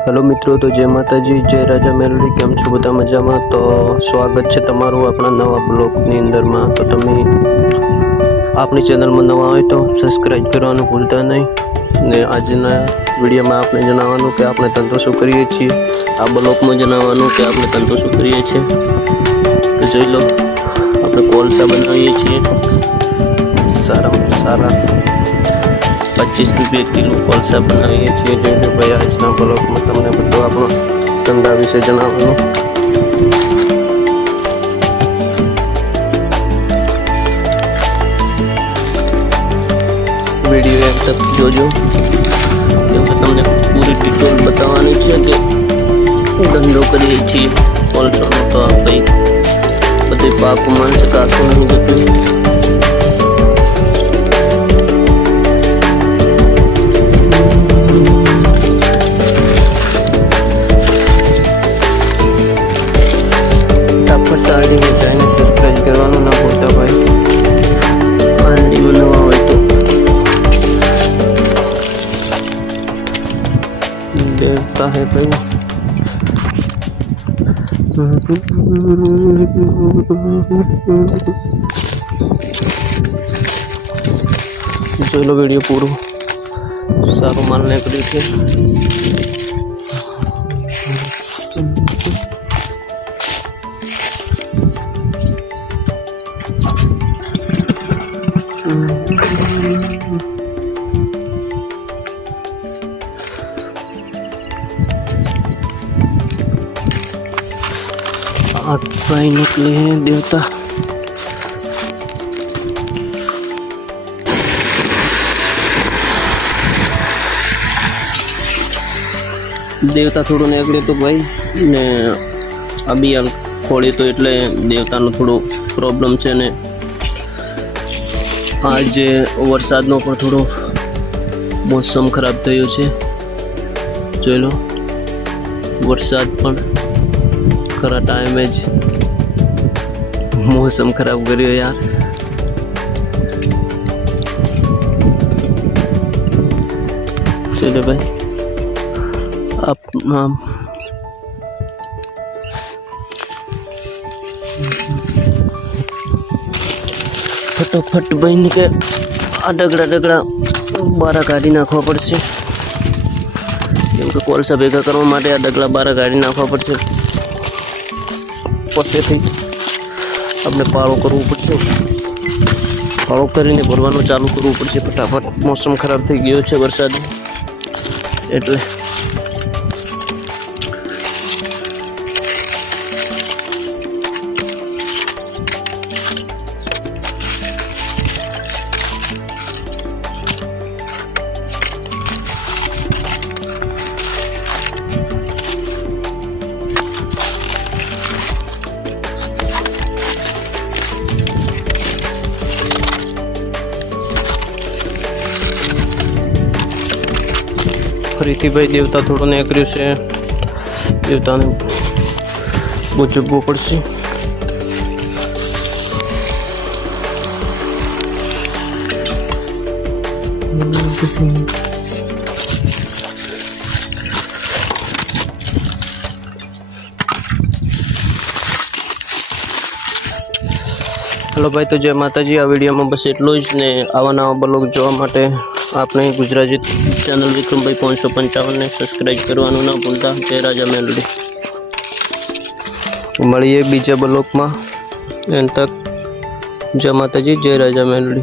Hello मित्रों, तो जय माताजी, जय राजा मेलडी। केम छो बधा मजामां? तो स्वागत है तमारुं अपना नवा ब्लॉगनी अंदरमां। तो तमे अपनी चेनल में नवा हो तो सब्सक्राइब करवानुं भूलता नहीं ने आजना विडियो में आपने जणाववानुं के आपणे धंधो शुं करीए छीए। आ ब्लॉग में जणाववानुं के आपणे धंधो शुं करीए छीए। तो जोई लो, आपणे कोलसा बनावीए छीए सारामां सारा 25 रुपये किलो कोलसा बनावीए छीए। जो भाई आजना ब्लॉग में तमने बधुं आपणो धंधा विषे जणाववानुं। वीडियो एंड तक जोजो, क्योंकि तमने पूरी डिटेल बताववानी छे कि धंधो करीए छीए कोलसानो। तो आप भाई बधुं पाकું मानशे काशुं नहीं जतुं। सब्सक्राइब करवाना ना भूलता भाई। आंटी बनवा हो तो देवता है भाई। चलो वीडियो पूरो सारू मानने को देखिए। हाथ भाई निकले हैं देवता। देवता थोड़ो निकले तो भाई ने अभी आ खोली तो एटले देवता नो थोड़ो प्रॉब्लम छे ने आज वरसादनो पण थोड़ो मौसम खराब थयो छे। जोई लो, वरसाद पण खरा टाइमे ज मौसम खराब कर्यो यार। चलो भाई आप फटोफट बहन के आ डगड़ा डगड़ा बारा काढ़ी नाखवा पड़शे, केम के कोलसा भेगा करवा माटे आ डगड़ा बारा काढ़ी नाखवा पड़शे। पछीथी आपणे पाळो करवो पड़शे, पाळो करीने भरवानुं चालू करवुं पड़शे फटाफट। मौसम खराब थई गयो छे वरसाद एटले। फरीथी भाई देवता थोड़ो नेकर्यो छे, देवताने बुझववो पड़शे। हेलो भाई, तो जय माताजी। आ वीडियो में बस एटलुं ज ने आवा नवा ब्लॉग जोवा माटे आपने गुजराती चैनल विक्रम भाई 555 ने सब्सक्राइब करवानुं ना भूलता। जय राजा मेलडी। મળીએ બીજા બ્લોગમાં। એન તક જય માતાજી, જય રાજા મેલડી।